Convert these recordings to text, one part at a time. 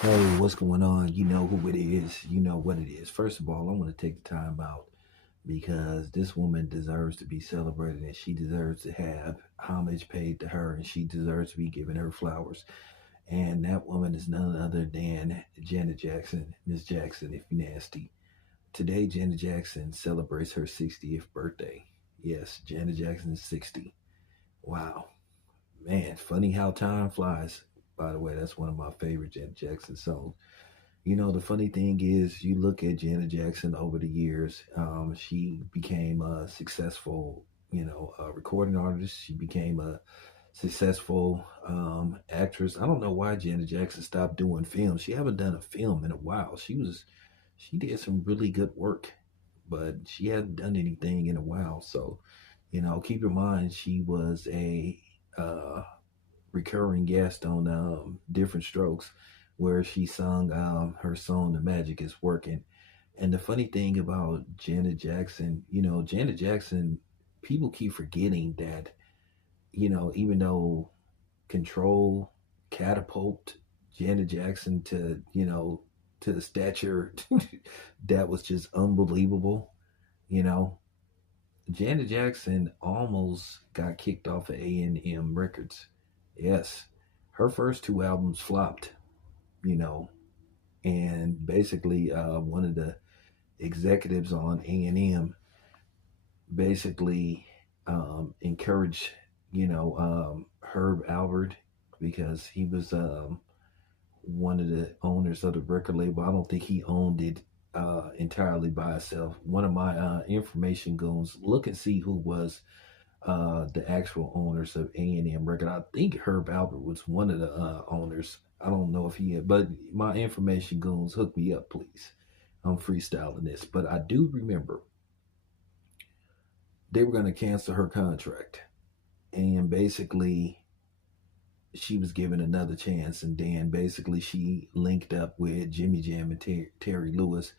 Hey, what's going on? You know who it is. You know what it is. First of all, I want to take the time out because this woman deserves to be celebrated and she deserves to have homage paid to her and she deserves to be given her flowers. And that woman is none other than Janet Jackson, Miss Jackson, if you nasty. Today, Janet Jackson celebrates her 60th birthday. Yes, Janet Jackson is 60. Wow. Man, funny how time flies. By the way, that's one of my favorite Janet Jackson songs. The funny thing is, you look at Janet Jackson over the years, she became a successful, recording artist. She became a successful actress. I don't know why Janet Jackson stopped doing films. She haven't done a film in a while. She did some really good work, but she hadn't done anything in a while. So, keep in mind she was a uh, recurring guest on Different Strokes, where she sung her song "The Magic Is Working." And the funny thing about Janet Jackson, Janet Jackson, people keep forgetting that, even though Control catapult Janet Jackson to, to the stature that was just unbelievable, you know. Janet Jackson almost got kicked off of A&M Records. Yes, her first two albums flopped, you know, and basically one of the executives on A&M basically encouraged, Herb Albert, because he was one of the owners of the record label. I don't think he owned it entirely by himself. One of my information goons, look and see who was the actual owners of A&M Record. I think Herb Albert was one of the owners. I don't know if he had, but my information goons, hook me up, please. I'm freestyling this, but I do remember they were going to cancel her contract, and basically she was given another chance, and then basically she linked up with Jimmy Jam and Terry Lewis,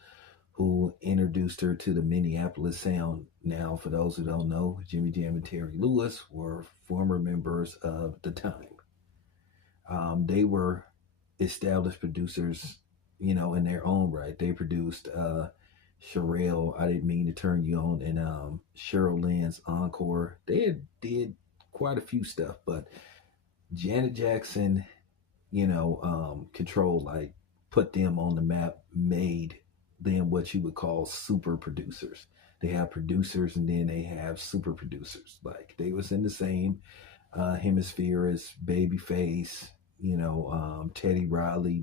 who introduced her to the Minneapolis sound. Now, for those who don't know, Jimmy Jam and Terry Lewis were former members of The Time. They were established producers, in their own right. They produced Sherelle, I Didn't Mean to Turn You On, and Cheryl Lynn's Encore. They did quite a few stuff, but Janet Jackson, Control, like, put them on the map, made them what you would call super producers. They have producers and then they have super producers. Like, they was in the same hemisphere as Babyface, Teddy Riley,